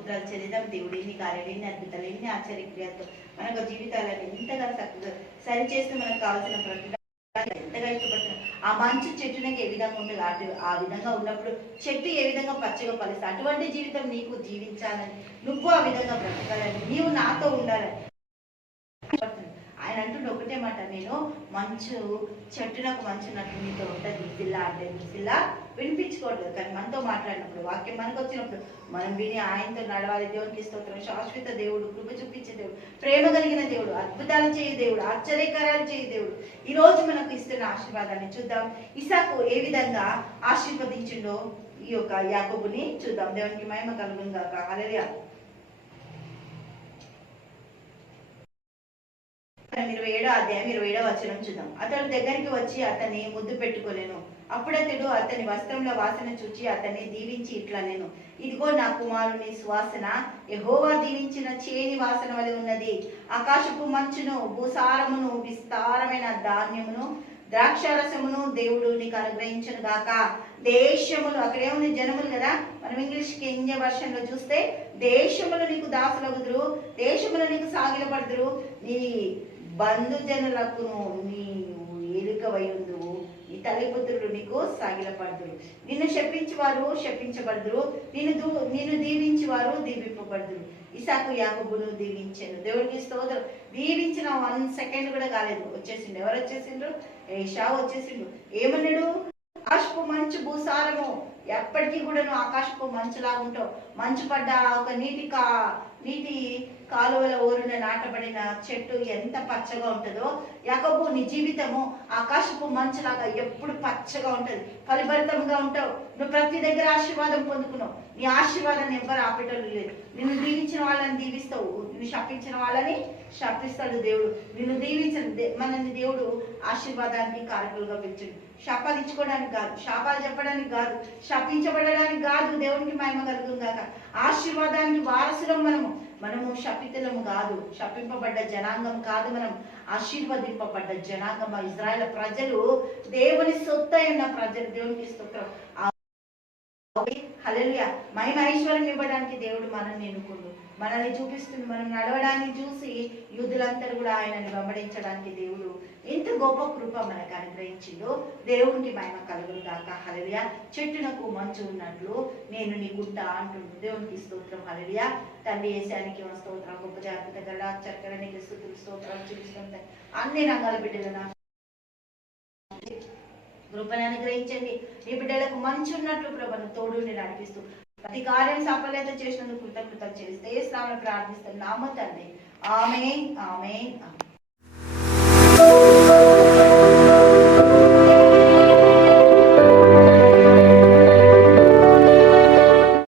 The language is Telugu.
సూత్రాలు చదిదాం దేవుడిని కార్యడిని అద్భుతాలని ఆశ్చర్యక్రియలతో మనకు జీవితాలను ఎంతగా చక్కగా సరిచేస్తూ మనకు కావాల్సిన ప్రకటన ఎంతగా ఇష్టపడుతున్న. ఆ మంచి చెట్టునకి ఏ విధంగా ఉంటుంది అటు ఆ విధంగా ఉన్నప్పుడు చెట్టు ఏ విధంగా పచ్చగా ఫలిస్తా అటువంటి జీవితం నీకు జీవించాలని నువ్వు ఆ విధంగా బ్రతకాలని నీవు నాతో ఉండాలని ఆయన అంటుండే ఒకటే మాట నేను మంచు చెట్టు నాకు మంచు నటు నీతో ఉంటుంది సిల్లా అంటే సిల్లా వినిపించుకోవట్లేదు. కానీ మాట్లాడినప్పుడు వాక్యం మనకు వచ్చినప్పుడు మనం విని ఆయనతో నడవాలి దేవునికి స్తోత్రం. శాశ్వత దేవుడు కృప చూపించే దేవుడు ప్రేమ కలిగిన దేవుడు అద్భుతాలు చేయ దేవుడు ఆశ్చర్యకరాలు చేయ దేవుడు. ఈ రోజు మనకు ఇస్తున్న ఆశీర్వాదాన్ని చూద్దాం. ఇసాకు ఏ విధంగా ఆశీర్వదించిండో ఈ యొక్క యాకోబుని చూద్దాం. దేవునికి మహిమ కలుగుందాక అలరియా హల్లెలూయా ఇరవై ఏడో అధ్యాయం ఇరవై ఏడో వచనం చూద్దాం. అతడు దగ్గరికి వచ్చి అతన్ని ముద్దు పెట్టుకోలేను. అప్పుడతడు అతని వస్త్రంలో వాసన చూచి అతన్ని దీవించి ఇట్లా నేను ఇదిగో నా కుమారుని సువాసన. ఎహోవా దీవించిన చేని వాసన వలె ఉన్నది. ఆకాశపు మంచును భూసారమును విస్తారమైన ధాన్యమును ద్రాక్షారసమును దేవుడు నీకు అనుగ్రహించను గాక. దేశములు అక్కడ జనములు కదా? మనం ఇంగ్లీష్ కింజ వర్షన్లో చూస్తే దేశములు నీకు దాసులగుదురు దేశములు నీకు సాగిలపడుదురు. నీ బంధుజనులకును నీవు ఏలుకవై ఉందువు నీ తల్లిపుత్రులు నీకు సాగిలపడుదురు. నిన్ను శపించి వారు శపించబడుతురు నిన్ను దూ నిన్ను దీవించి వారు దీవింపబడుదురు. ఇసాకు యాకబును దీవించాను. దేవుడికి స్తోత్రం. దీవించిన వన్ సెకండ్ కూడా కాలేదు. వచ్చేసిండు. ఎవరు వచ్చేసిండ్రు? ఏషా వచ్చేసిండు. ఏమన్నాడు? ఆకాశపు మంచు భూసారము. ఎప్పటికీ కూడా నువ్వు ఆకాశపు మంచులా ఉంటావు. మంచు పడ్డ ఒక నీటి కా నీటి కాలువల ఊరున నాటబడిన చెట్టు ఎంత పచ్చగా ఉంటుందో. యాకబు నీ జీవితము ఆకాశపు మంచులాగా ఎప్పుడు పచ్చగా ఉంటుంది. ఫలిభరితంగా ఉంటావు. నువ్వు ప్రతి దగ్గర ఆశీర్వాదం పొందుకున్నావు. నీ ఆశీర్వాదాన్ని ఎవ్వరు ఆపేటోళ్ళు లేదు నిన్ను దీవించిన వాళ్ళని దీవిస్తావు. నిన్ను శపించిన వాళ్ళని శపిస్తాడు దేవుడు. నిన్ను దీవించిన దే- మనల్ని దేవుడు ఆశీర్వాదానికి కారకులుగా పిలిచాడు. శాపాలు ఇచ్చుకోవడానికి కాదు. శాపాలు చెప్పడానికి కాదు. శపించబడడానికి కాదు దేవునికి మహిమ కలుగును ఆశీర్వాదానికి వారసులం మనము. మనము శపితులము కాదు శపింపబడ్డ జనాంగం కాదు మనం. ఆశీర్వదింపబడ్డ జనాంగం ఇజ్రాయల్ ప్రజలు దేవుని సొత్తైన ప్రజలు దేవునికి స్తోత్రం. హల్లెలూయా. మహిమ ఐశ్వర్యం ఇవ్వడానికి దేవుడు మనల్ని ఎన్నుకుండు మనల్ని చూపిస్తుంది. మనం నడవడాన్ని చూసి యూదులందరూ కూడా ఆయనని వెంబడించడానికి దేవుడు ఎంత గొప్ప కృప మనకు అనుగ్రహించిందో దేవునికి మహిమ కలుగును గాక. హలలియ చెట్టునకు మంచు ఉన్నట్లు నేను నీ నీకుంటా అంటుండు దేవునికి స్తోత్రం. హలలియ తండ్రి ఏసానికి స్తోత్రం. గొప్ప జాగ్రత్త గల చక్కర నీకు స్థుతులు స్తోత్రాలు అన్ని రంగాల బిడ్డలు నా కృపను అనుగ్రహించండి. ఈ బిడ్డలకు మంచి ఉన్నట్లు ప్రభను తోడు నడిపిస్తూ ప్రతి కార్యం సఫలత చేసినందుకు కృతజ్ఞతలు చేస్తే శ్రావణ ప్రార్థిస్తున్నాము తండ్రి. ఆమె ఆమె ఆమె